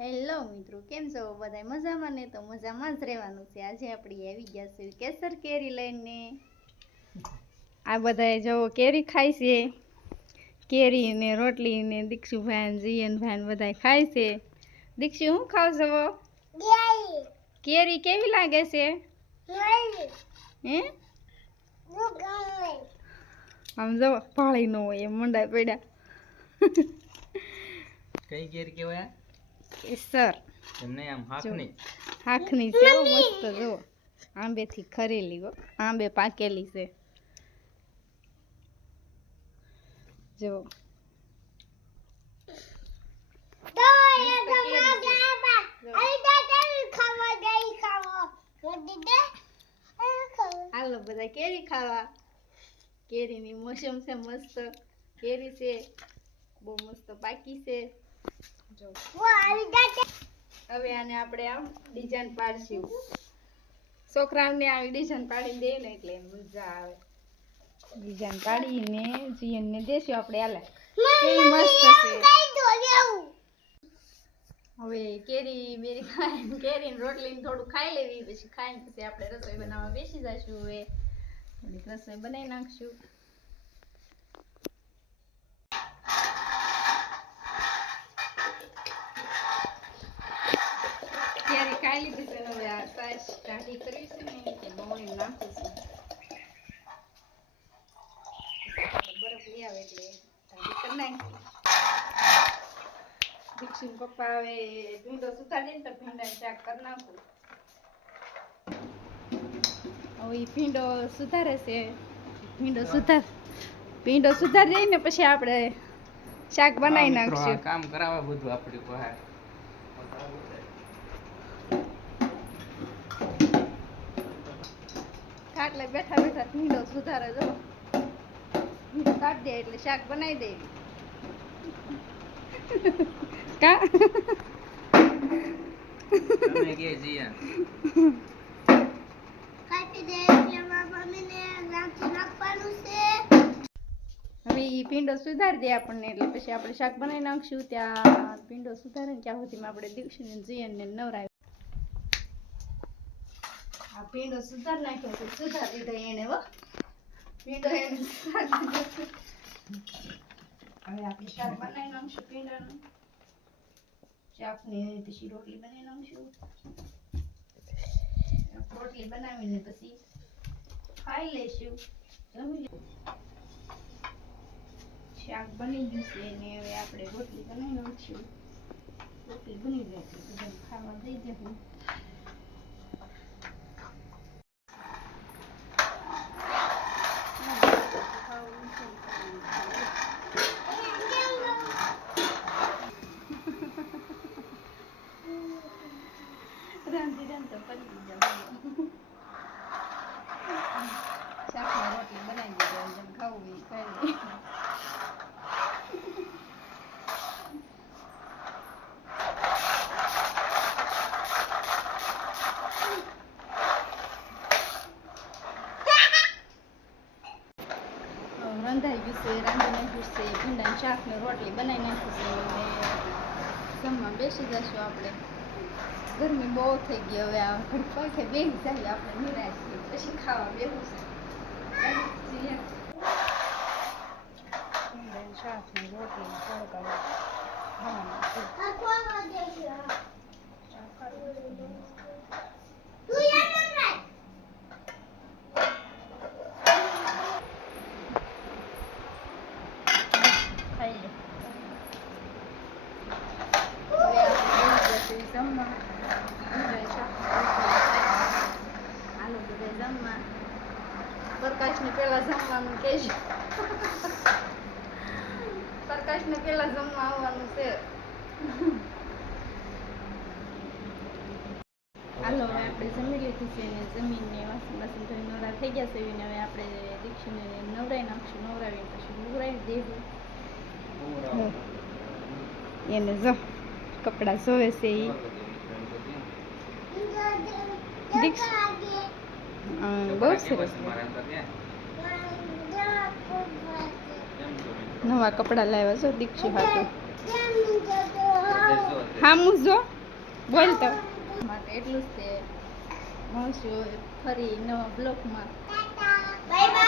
Hello મિત્રો, કેમ છો બધા? મજામાં ને? તો મજામાં જ રહેવાનું છે. આજે આપણે આવી ગયા છે કેસર કેરી લઈને. આ બધા જો કેરી ખાય છે, કેરી ને રોટલી ને દીક્ષુભાઈ ને જીયનભાઈ બધા ખાય છે. દીક્ષુ, શું ખાવ છો? કેરી કેવી લાગે છે? હે આમ જો પાળી ન હોય એમ મંડા પડ્યા. કઈ કેરી કેવાય? કેસર. એમને આમ હાખની હાખની છે, મસ્ત જો આંબે થી ખરેલી હો, આંબે પાકેલી છે જો. હાલો બધા કેરી ખાવા. કેરીની મોસમ છે, મસ્ત કેરી છે, બહુ મસ્ત પાકી છે જો. હવે આને આપણે આમ ડિઝાઇન પાડશું. છોકરાઓને આવી ડિઝાઇન પાડીને દે ને એટલે મજા આવે. ડિઝાઇન પાડીને જીયનને દેશું આપણે. હાલે કેવી મસ્ત છે. હવે કેરી બેરી ખાઈને કેરી રોટલી થોડું ખાઈ લેવી, પછી ખાઈને પછી આપણે રસોઈ બનાવવા બેસી જઈશું. હવે થોડીક રસોઈ બનાવી નાખશું. કેરી ખાઈ લીધી છે, હવે આ સાસ કાઢી કરી છે ને કે મોણી નાખું છું. બરફ લઈ આવે એટલે કરી નાખી. દીક્ષુ પપ્પા હવે ભીંડો સુધારી દે ને તો ભીંડા શાક કરી નાખું. હવે ભીંડો સુધારે છે. ભીંડો સુધારી દઈએ ને પછી આપણે શાક બનાવી નાખશું. કામ કરાવે બધું આપણી પાસે. ખાટલે બેઠા બેઠા ભીંડો સુધારે જો. ભીંડો કાઢી દે એટલે શાક બનાવી દે. કા તમે કે જીયા કાઢી દે એટલે મારા મમ્મીને નાખી નાખવાનું છે. હવે ઈ ભીંડો સુધારી દે આપણને એટલે પછી આપણે શાક બનાવી નાખશું. ત્યાં ભીંડો સુધારે ને ત્યાં સુધીમાં આપણે દીક્ષુને જીયનને નવરાવી. આ ભીંડો સુધાર નાખ્યો છે, સુધારી દીધો એને હો. ભીંડો એને સુધારી દીધો. હવે આપણે શાક બનાવી નાખશું ભીંડાનું. શાકને પછી રોટલી બનાવી નાખશું. રોટલી બનાવીને પછી ખાઈ લેશું. શાક બની ગયું છે ને હવે આપણે રોટલી બનાવી નાખશું. રોટલી બની જાય એટલે બધાને ખાવા દઈ દેવું. રાંધી રાંધતા પડી જાવ. શાકમાં રોટલી બનાવી દીધો, જેમ ખાવું એ ખાઈ લે. રંધાઈ ગયું છે, રાંધી નાખ્યું છે. ભીંડાનું શાક ને રોટલી બનાવી નાખ્યું છે. જમવા બેસી જશું આપણે. ગરમી બહુ થઈ ગઈ. હવે આ ઘડી પાકે બેસી જાય આપણે નિરાશ છીએ, પછી ખાવા બેસું છે. ભીંડાનું શાક ને રોટલી તડકા ખાઈ લે. હાલો બધા જમવા. પ્રકાશને પેલા જમવાનું કહેજો. પ્રકાશને પેલા જમવા આવવાનું છે. હાલો હવે આપણે જમી લીધું છે ને જમીનને વાસણ બાસણ ધોઈ નવરા થઈ ગયા છે ને હવે આપણે દીક્ષુને નવરાવી નાખશું. નવરાવીને પછી નવરાવી દેવું એને. જો કપડા સોવે છે એ બહુ સરસ. નવા કપડા લાવ્યા છો દીક્ષુ હાટુ. હામું જો બોલ તો માટે એટલું જ તે મળશું ફરી નવા બ્લોગમાં. Bye bye.